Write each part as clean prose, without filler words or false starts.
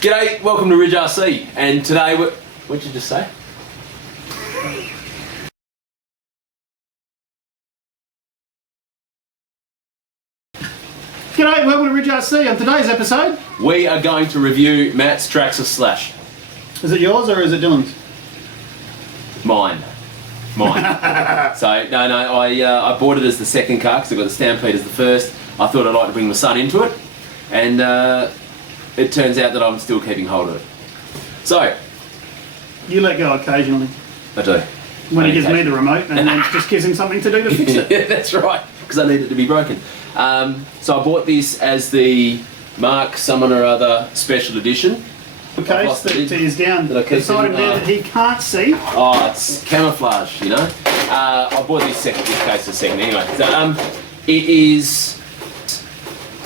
G'day, welcome to Ridge RC, and today what'd you just say? G'day, welcome to Ridge RC. On today's episode, We are going to review Matt's Traxxas Slash. is it yours or is it Dylan's? Mine. So, no, I bought it as the second car because I got the Stampede as the first. I thought I'd like to bring my son into it, and it turns out that I'm still keeping hold of it. So, You let go occasionally. I do. When he gives me the remote and then just gives him something to do to fix it. Yeah, that's right, because I need it to be broken. So I bought this as the Mark Someone or Other Special Edition. The case that is down That I keep beside him there that he can't see. Oh, it's camouflage, you know. I bought this case a second anyway. So, it is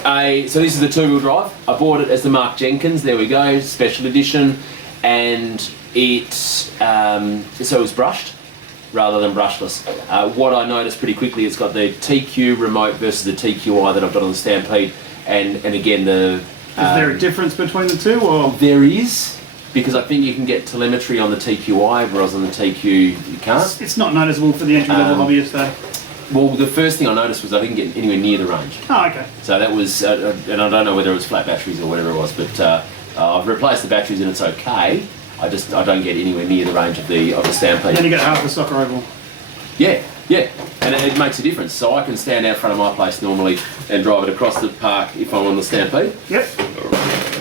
so this is the two-wheel drive. I bought it as the Mark Jenkins. There we go, special edition, and it so it was brushed rather than brushless. What I noticed pretty quickly, it's got the TQ remote versus the TQI that I've got on the Stampede, and again the. Is there a difference between the two, or? There is, because I think you can get telemetry on the TQI, whereas on the TQ you can't. It's not noticeable for the entry-level hobbyist though. Well, the first thing I noticed was I didn't get anywhere near the range. Oh, okay. So that was, and I don't know whether it was flat batteries or whatever it was, but I've replaced the batteries and it's okay. I don't get anywhere near the range of the Stampede. Then you get half the soccer oval. Yeah, and it makes a difference. So I can stand out front of my place normally and drive it across the park if I'm on the Stampede. Yep.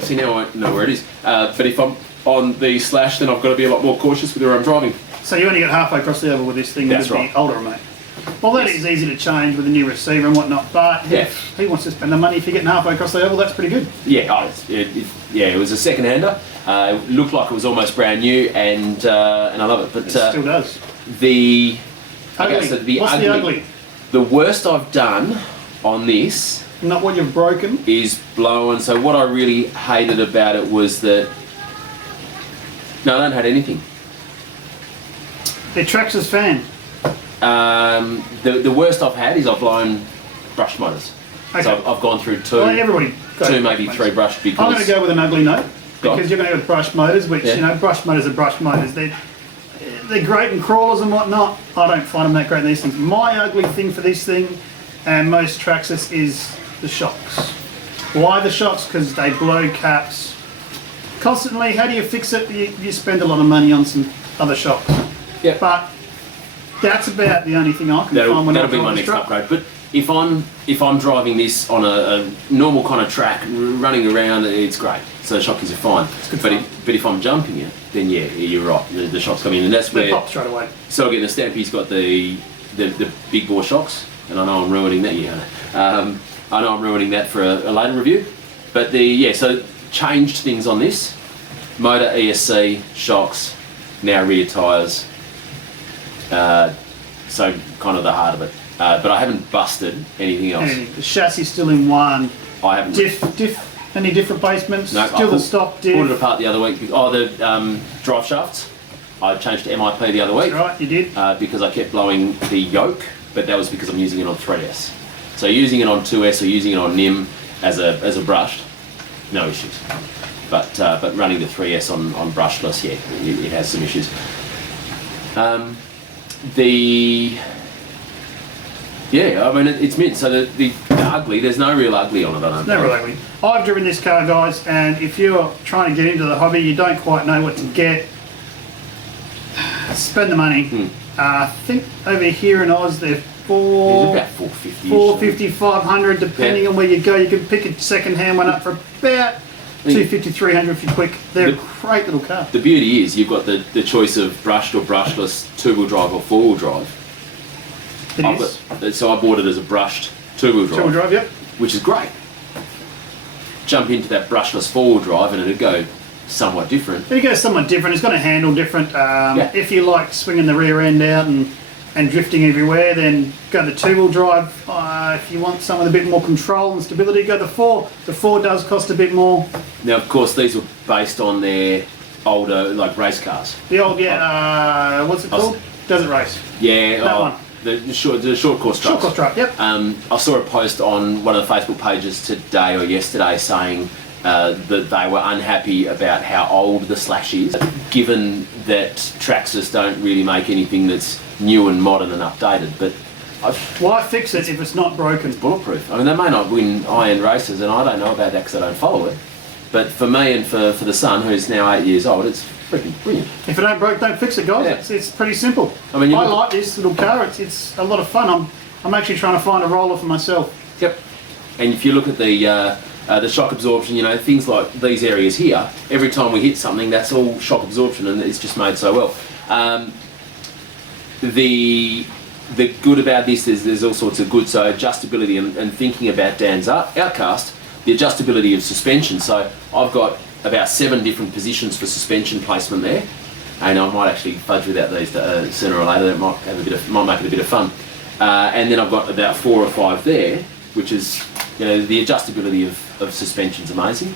See, now I know where it is. But if I'm on the Slash, then I've got to be a lot more cautious with where I'm driving. So you only get halfway across the oval with this thing That's with right. the older remote. Well, that is easy to change with a new receiver and whatnot, but Yeah. if he wants to spend the money, if you're getting halfway across the oval, that's pretty good. Yeah, it was a second-hander. It looked like it was almost brand new, and I love it. But It still does. the Ugly. okay, so What's the ugly? The worst I've done on this Not what you've broken. is blowing. So what I really hated about it was that no, I don't hate anything. They're Traxxas fan. The worst I've had is I've blown brush motors. Okay. So I've gone through two, Well, everybody goes maybe with three motors. brush because I'm going to go with an ugly note Go on. because you're going to go with brush motors, which Yeah. you know, brush motors are brush motors. They're great in crawlers and whatnot. I don't find them that great in these things. My ugly thing for this thing and most Traxxas is the shocks. Why the shocks? Because they blow caps constantly. How do you fix it? You spend a lot of money on some other shocks. Yeah. But that's about the only thing I can find when I that'll be drive my this next truck. upgrade. But if I'm driving this on a normal kind of track, running around, it's great. So the shockies are fine. good But if I'm jumping it, then yeah, you're right. The shocks come in, and that's They where. pop straight away. So again, the Stampy's got the big bore shocks, and I know I'm ruining that. Yeah, I know I'm ruining that for a later review. But so changed things on this: motor, ESC, shocks, now rear tyres. So kind of the heart of it. But I haven't busted anything else. And the chassis still in one. I haven't. Any different basements? No, Still the stock diff. Pulled it apart the other week. Oh, the drive shafts. I changed to MIP the other week. That's right, you did. Because I kept blowing the yoke, but that was because I'm using it on 3S. So using it on 2S or using it on NIM as a brushed, no issues. But running the 3S on brushless, yeah, it has some issues. I mean it's mint. So the ugly, there's no real ugly on it. I don't No, think. real ugly. I've driven this car, guys, and if you're trying to get into the hobby, you don't quite know what to get, spend the money. I think over here in Oz, they're It's about 450. 450, 500, depending on where you go. You can pick a second-hand one up for about 250, 300 if you're quick. They're a great little car. The beauty is you've got the choice of brushed or brushless, two-wheel drive or four-wheel drive. It is. So I bought it as a brushed two-wheel drive, Two-wheel drive, yep. which is great. Jump into that brushless four-wheel drive and it'd go somewhat different. It goes somewhat different. It's going to handle different. If you like swinging the rear end out and drifting everywhere, then go the two-wheel drive. If you want something with a bit more control and stability, go the four. The four does cost a bit more. Now, of course, these were based on their older, like, race cars. The old, what's it called? Desert Race. Yeah. That one. The short course trucks. Short course truck, yep. I saw a post on one of the Facebook pages today or yesterday saying that they were unhappy about how old the Slash is, given that Traxxas don't really make anything that's new and modern and updated. But Why fix it if it's not broken? bulletproof. I mean, they may not win iron races, and I don't know about that because I don't follow it. But for me and for the son, who's now 8 years old, it's freaking brilliant. If it ain't broke, don't fix it, guys. Yeah. It's pretty simple. I mean, I like this little car. It's a lot of fun. I'm actually trying to find a roller for myself. Yep. And if you look at the shock absorption, you know, things like these areas here, every time we hit something, that's all shock absorption, and it's just made so well. The good about this is there's all sorts of good, so adjustability and thinking about Dan's Outcast, the adjustability of suspension. So I've got about 7 different positions for suspension placement there, and I might actually fudge without these sooner or later. That might make it a bit of fun. And then I've got about 4 or 5 there, which is, you know, the adjustability of suspension's amazing.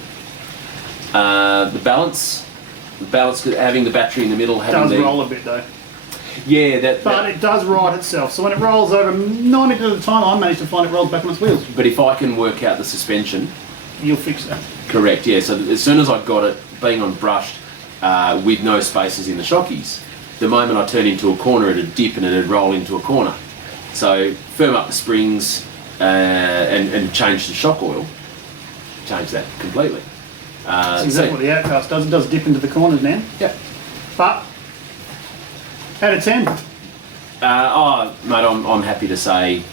The balance, having the battery in the middle, It having does roll a bit though. Yeah, But it does right itself. So when it rolls over 90% of the time, I manage to find it rolls back on its wheels. But if I can work out the suspension, You'll fix that. correct, yeah. So as soon as I got it being on brushed with no spaces in the shockies, the moment I turn into a corner, it'd dip and it'd roll into a corner. So firm up the springs and change the shock oil. Change that completely. That's exactly what the Outcast does. It does dip into the corners, man. Yep. But out of 10, Mate, I'm happy to say.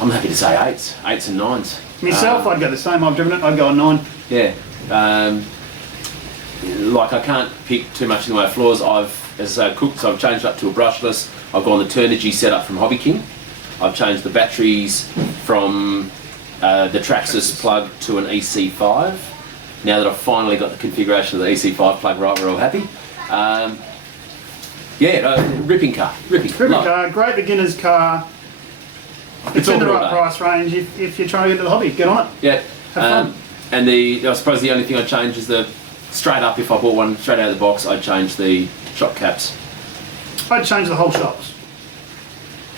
I'm happy to say 8s and 9s. myself, I'd go the same. I've driven it. I'd go a 9. Yeah. Like I can't pick too much in the way of flaws. As I cooked, so I've changed up to a brushless. I've gone the Turnigy setup from Hobby King. I've changed the batteries from the Traxxas plug to an EC5. Now that I've finally got the configuration of the EC5 plug right, we're all happy. Ripping car. Ripping Ripping car, great beginner's car. It's in the right price range. If you're trying to get into the hobby, get on it. Yeah. Have fun. And I suppose the only thing I'd change is straight up, if I bought one straight out of the box, I'd change the shock caps. I'd change the whole shocks.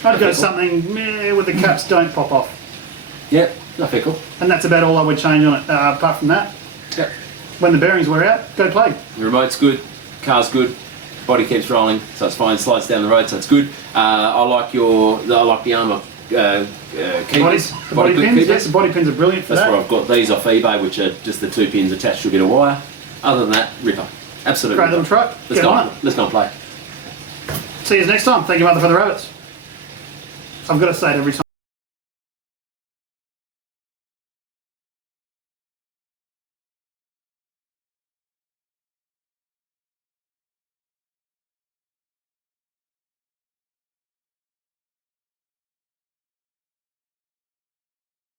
I'd go Cool. something where the caps don't pop off. Yeah, no, fair cool. And that's about all I would change on it. Apart from that, Yep. when the bearings wear out, go play. The remote's good, car's good, body keeps rolling, so it's fine. Slides down the road, so it's good. I like the Armour keepers. The body clip pins, keepers. yes, the body pins are brilliant for That's that. where I've got these off eBay, which are just the 2 pins attached to a bit of wire. Other than that, ripper. Absolutely. Great little truck. Get on it. Let's go and play. See you next time. Thank you, Mother, for the rabbits. I've got to say it every time.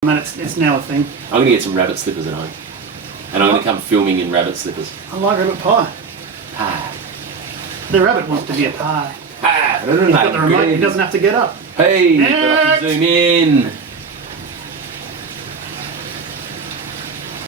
And it's now a thing. I'm going to get some rabbit slippers at home. And I'm going to come filming in rabbit slippers. I like rabbit pie. Ah. The rabbit wants to be a pie. Ah. He's got the remote. He doesn't have to get up. Hey, Next. zoom in.